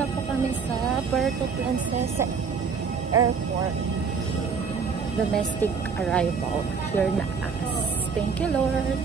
na po kami sa Puerto Princesa Airport. Domestic arrival. Here na us. Thank you, Lord.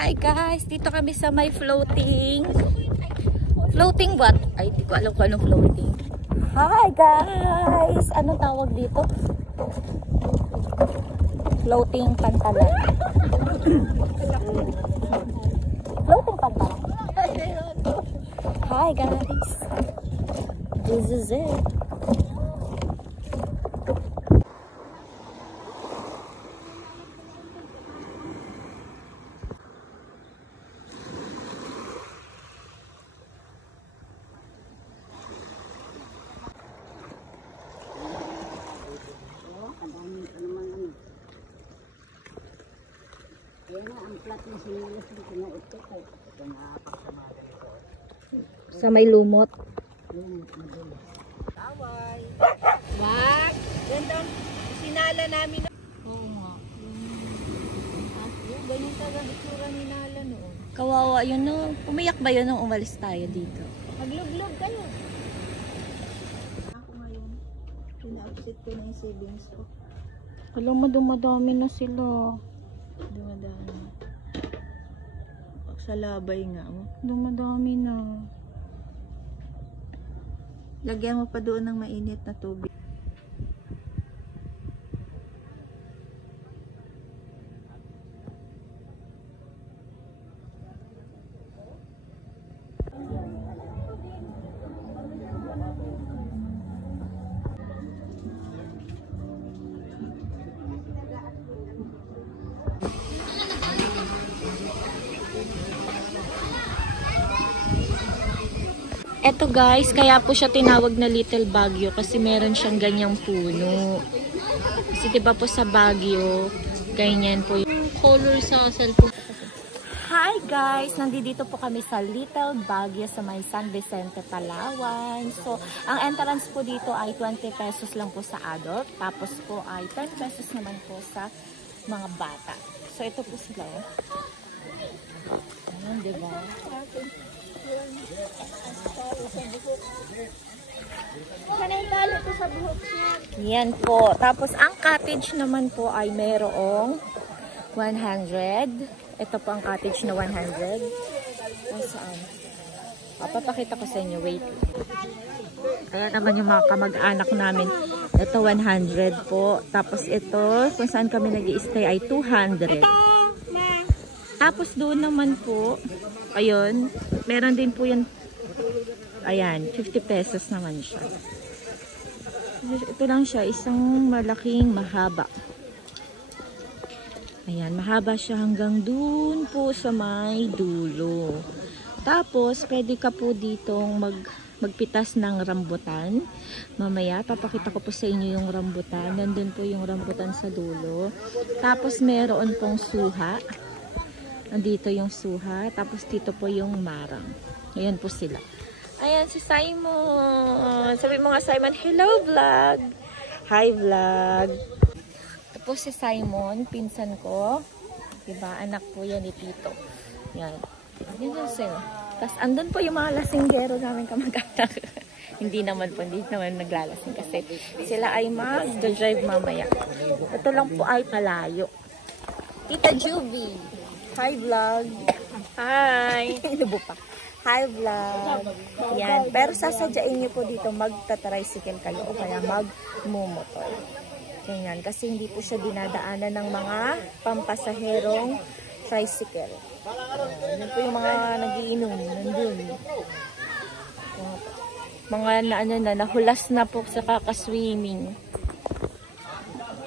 Hi guys, dito kami sa may floating what? Ay, di ko alam kung anong floating. Hi guys! Anong tawag dito? Floating pantalan. Floating pantalan. Hi guys! This is it. Sa may lumot. Taway. Wag. Ganda. Sinala namin. Oo nga. Ganyan talaga itsura ni Nala noon. Kawawa yun no. Umiyak ba yun nung umalis tayo dito? Magluglog kayo. Ako ngayon, pina-upset ko na yung savings ko. Alam mo, dumadami na sila. Dumadami. Sa labay nga. Oh. Dumadami na. Lagyan mo pa doon ng mainit na tubig. Eto guys, kaya po siya tinawag na Little Baguio kasi meron siyang ganyang puno. Kasi diba po sa Baguio, ganyan po yung color sa cellphone. Hi guys! Nandito po kami sa Little Baguio sa may San Vicente, Palawan. So, ang entrance po dito ay 20 pesos lang po sa adult. Tapos po ay 10 pesos naman po sa mga bata. So, ito po sila. Ayan, diba? Yan po. Tapos ang cottage naman po ay mayroong 100. Ito po ang cottage na 100. Saan? Papapakita ko sa inyo. Wait. Ayan naman yung mga kamag-anak namin. Ito 100 po. Tapos ito, kung saan kami nag-i-stay ay 200. Tapos doon naman po, ayun, meron din po yan. Ayan, 50 pesos naman siya. Ito lang siya, isang malaking mahaba. Ayan, mahaba siya hanggang dun po sa may dulo. Tapos, pwede ka po ditong magpitas ng rambutan. Mamaya, papakita ko po sa inyo yung rambutan. Nandun po yung rambutan sa dulo. Tapos, meron pong suha. Nandito yung suha. Tapos, dito po yung marang. Ayan po sila. Ayan, si Simon. Sabi mo nga, Simon, hello vlog. Hi vlog. Tapos si Simon, pinsan ko. Diba, anak po yan ni Tito. Yan. Yan yung sa'yo. Tapos andun po yung mga lasinggero namin kamag-anak. Hindi naman naglalasing kasi sila ay mag-drive mamaya. Ito lang po ay malayo. Tita Juvie. Hi vlog. Hi. Lubo pa. Hi vlog. Yan. Pero sasadyain niyo po dito magta-tricycle kayo o kaya mag-motor. Ganyan. Kasi hindi po siya dinadaanan ng mga pampasaherong tricycle. Yun po yung mga nagiinom. Nandun. Mga nahulas na po sa kakaswimming.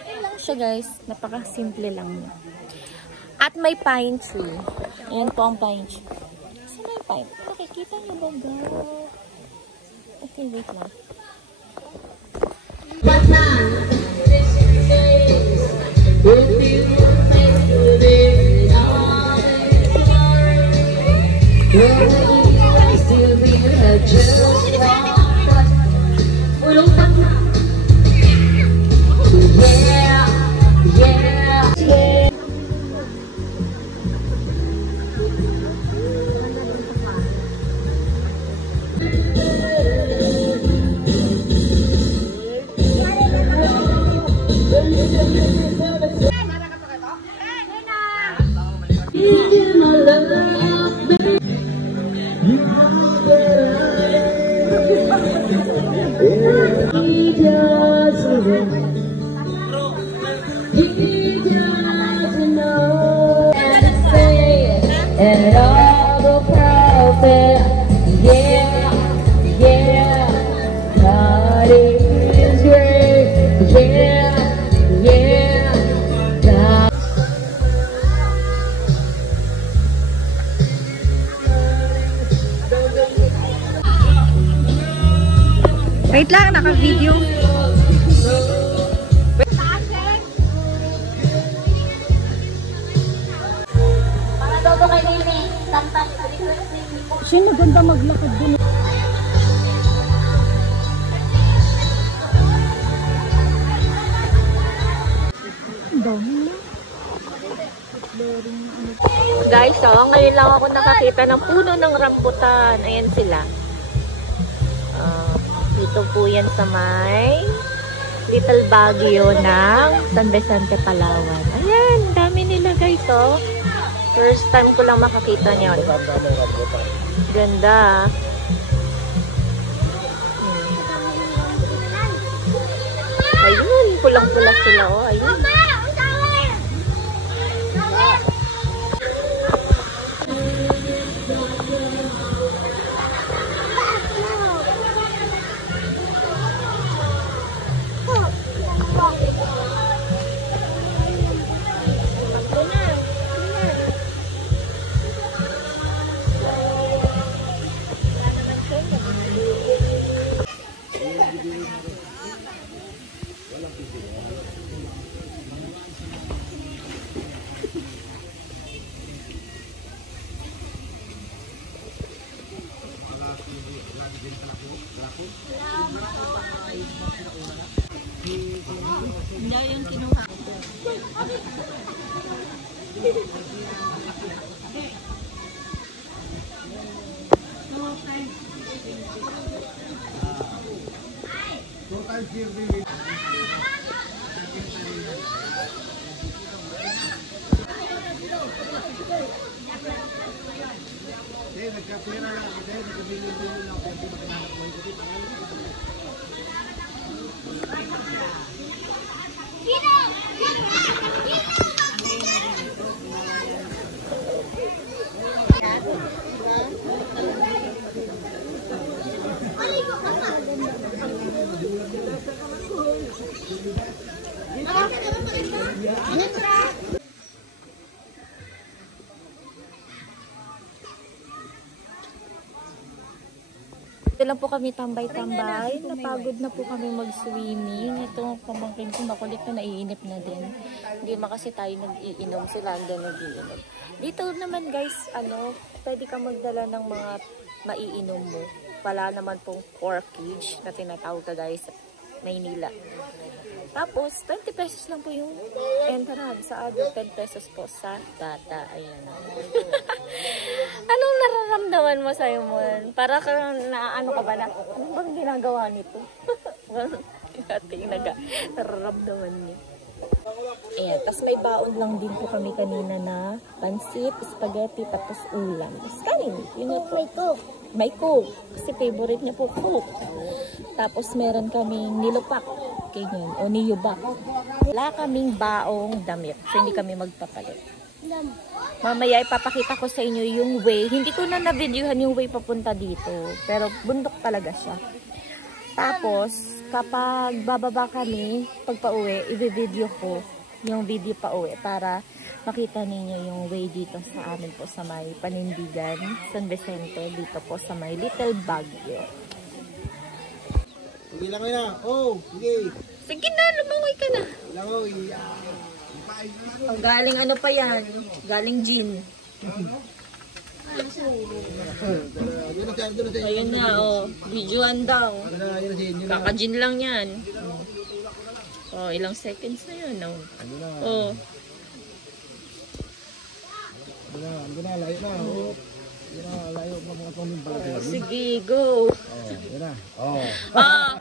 Yan lang siya guys. Napaka-simple lang niya. At may pine tree. Ayan po ang pine tree. Saan may pine? Nakikita niyo ba ba? Okay, wait lang. And all the prophet, yeah, yeah, God is great, yeah, yeah, God. Wait lang, naka-video. Sino ganda maglakad dun? Guys, ngayon lang ako nakakita ng puno ng rambutan. Ayan sila. Dito po yan sa may Little Baguio ng San Vicente, Palawan. Ayan, dami nila guys, oh. First time ko lang makakita niyan. Ganda. Ayun, pulang-pula sila, oh. Ayun. Hindi yung kinuha. Dito lang po kami tambay-tambay. Napagod na po kami mag-swimming. Ito pamangkin ko makulit na naiinip na din. Hindi man kasi tayo nag-iinom. Sila ang nag-iinom. Dito naman guys, pwede ka magdala ng mga maiinom mo. Wala naman pong corkage na tinatawag ka guys sa Maynila. Tapos, 20 pesos lang po yung entrance sa adult, 10 pesos po sa bata. Ayan. Anong nararamdaman mo sa mon? Para ka naano ka ba na, ano bang ginagawa nito? Ating nararamdaman niya. Ayan, tapos may baon lang din po kami kanina na pansit, spaghetti, tapos ulam. Kanin, yun nga po. May coke. May coke. Kasi favorite niya po coke. Tapos meron kaming nilupak. Ganyan, o niyubak. Wala kaming baong damit. So hindi kami magpapalit. Mamaya ipapakita ko sa inyo yung way. Hindi ko na na-videohan yung way papunta dito. Pero bundok talaga siya. Tapos, kapag bababa kami, pag pauwi, i-video ko yung video pauwi para makita ninyo yung way dito sa amin po sa may Panindigan, San Vicente, dito po sa may Little Baguio. Sige lang na. Oh, sige. Sige na, lumangoy ka na. Langoy. Oh, galing ano pa yan? Galing gin. Ayun na, oh. Videoan daw. Kaka-gin lang yan. Oh, ilang seconds na yun, oh. Oh. Ando na, layo na. Oh. Yan na, layo pa mga itong mimbara. Sige, go. Oh, yan na. Oh. Ah!